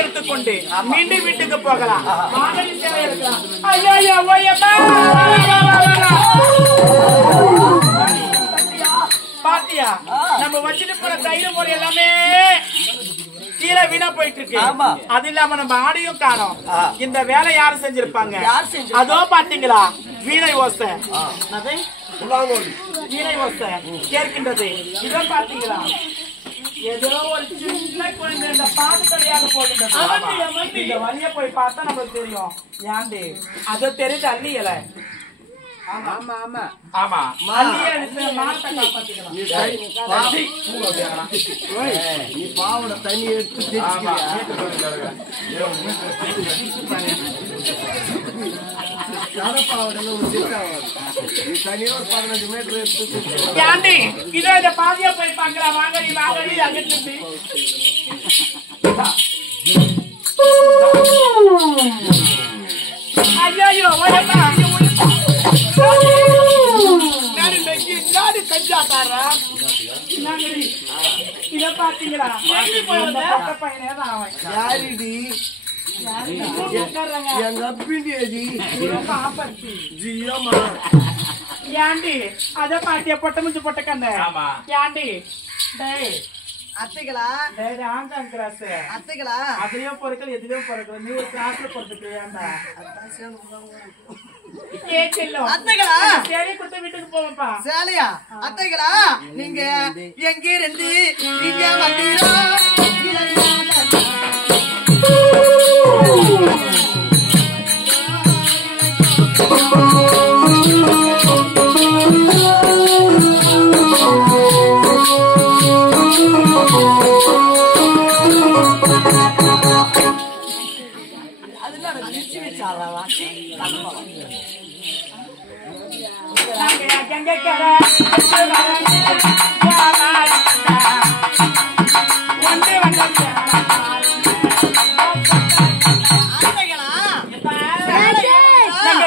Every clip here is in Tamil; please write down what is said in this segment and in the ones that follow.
எடுத்துக்கொண்டு மீண்டும் வீட்டுக்கு போகலாம். பாத்தியா நம்ம வச்சுட்டு போற தைரியம் முறை எல்லாமே கீழே வீணா போயிட்டு இருக்கு. அது இல்லாம நம்ம ஆடியும் காணோம். இந்த வேலை யாரு செஞ்சிருப்பாங்க? அதோ பாத்தீங்களா வீணை ஓசை, வீணை ஓசை கேட்கின்றது. இதோ பாத்தீங்களா ஏதோ ஒரு சின்ன குழந்தை இந்த பாட்டு தெரியாத போகின்றது. இந்த வழிய போய் பார்த்தா நமக்கு தெரியும். ஏன்டி அது தெரிஞ்சு அள்ளியல. ஆமா ஆமா ஆமா நீ பாவோட தண்ணி எடுத்து இதோ இந்த பாதியா போய் பாக்கலாம். வாங்கடி வாங்கடி அங்கிட்டு ஐயோ இத பாத்தீங்களா யாரிடி எங்க அப்பிடி ஜியோமா ஏண்டி அத பாட்டிய பொட்ட முச்சு பொட்ட கண்ணு ஏண்டி அத்தைகளா அத்தைகளா அதுலயும் பொருட்கள் எதுலயும் பொருட்கள் நீ ஒரு கிளாஸ்ல பொறுத்துக்கு ஏன்டா அத்தைகளா சரி கொடுத்து வீட்டுக்கு போவப்பா. சேலையா அத்தைகளா நீங்க எங்க இருந்து இங்க வந்தீரோ?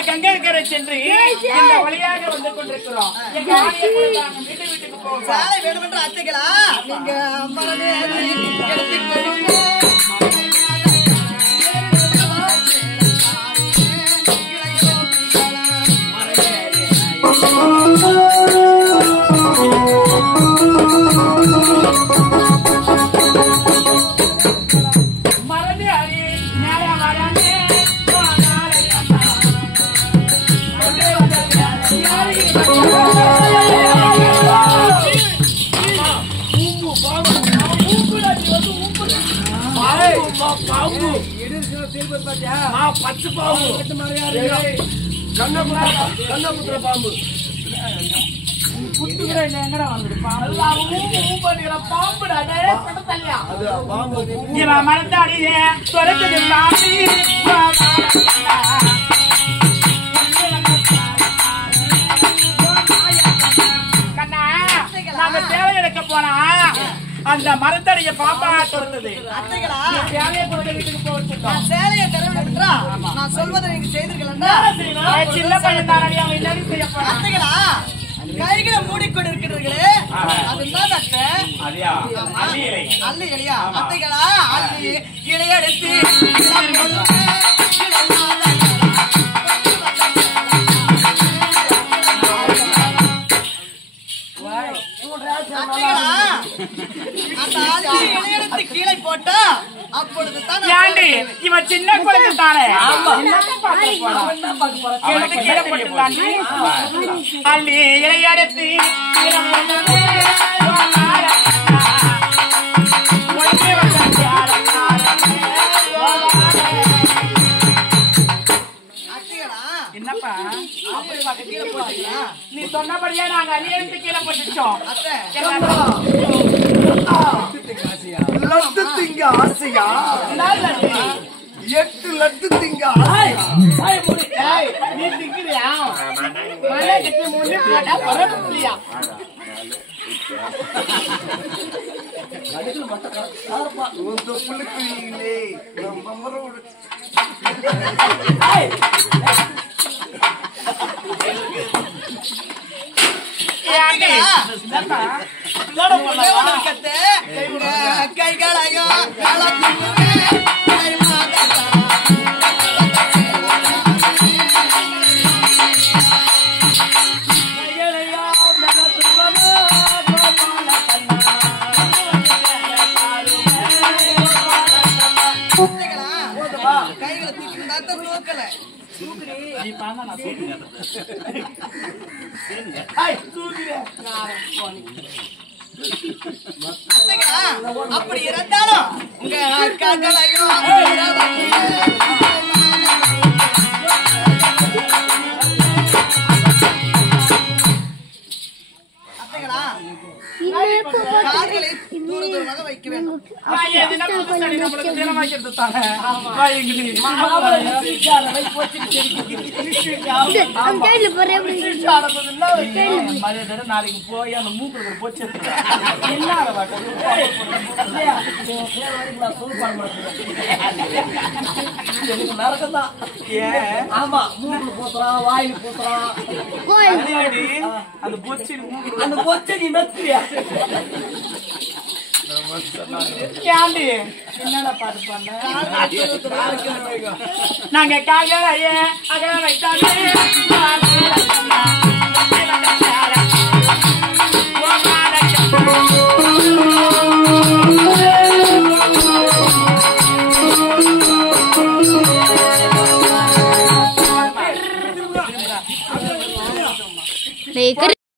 கங்கை சென்று இந்த வழியாக வந்து கொண்டிருக்கிறோம். வீட்டுக்கு போவோம். சேலை வேணுமென்ற அத்தைகளா நீங்க பச்சை பாம்பு கண்ணபுத்திர பாம்பு மறந்தாடியே நாங்க சேவை எடுக்க போனா அந்த மரத்தடிய பாப்பா கொடுத்தது. சேலையை தரவில்லை நான் சொல்வதை நீங்க செய்தீர்கள். சின்ன பையன் தானடி அவன் எல்லாரும் செய்ய போறான். அத்தைகளா கைகளை மூடிக்கொண்டு இருக்கிறீர்களே அதுதான் அத்தை அல்லி இலையா? அத்தைகளா அல்லி இலையெடுத்து கீழே போட்டா அப்பொழுதுதான் இவன் சின்ன குழந்தை தானே கீழே போட்டுதான் அள்ளி இலையெடுத்து என்னப்பா நீ சொன்னபடியா நாங்க அள்ளி எடுத்து கீழே போட்டுச்சோம். லட்டு திங்க ஆசையா? 8 லட்டு திங்க ஆசையா? நீ திங்கிறியா? மழை கட்டி முன்னே போட்டா பரப்புலியா? கடுகுல மட்டும் கரெக்டா உங்க புள்ளிக்குயிலே நம்ம மரோட கைகளையோ கைகளை தூக்கல அப்படி இருந்தாலும் உங்க அக்காக்களையும் கால்களை தூர தூரமாக வைக்க வேண்டும். நாளைக்கு போய் அந்த மூக்கு போச்சு நடக்கதான் ஆமா மூக்குல போத்துறான் வாயில போத்துறான் அந்த பொச்சு அந்த பொச்சை நீ மெத்துறியா என்னடா பாட்டு பண்ண நாங்க காலையே அகல வைத்தாங்க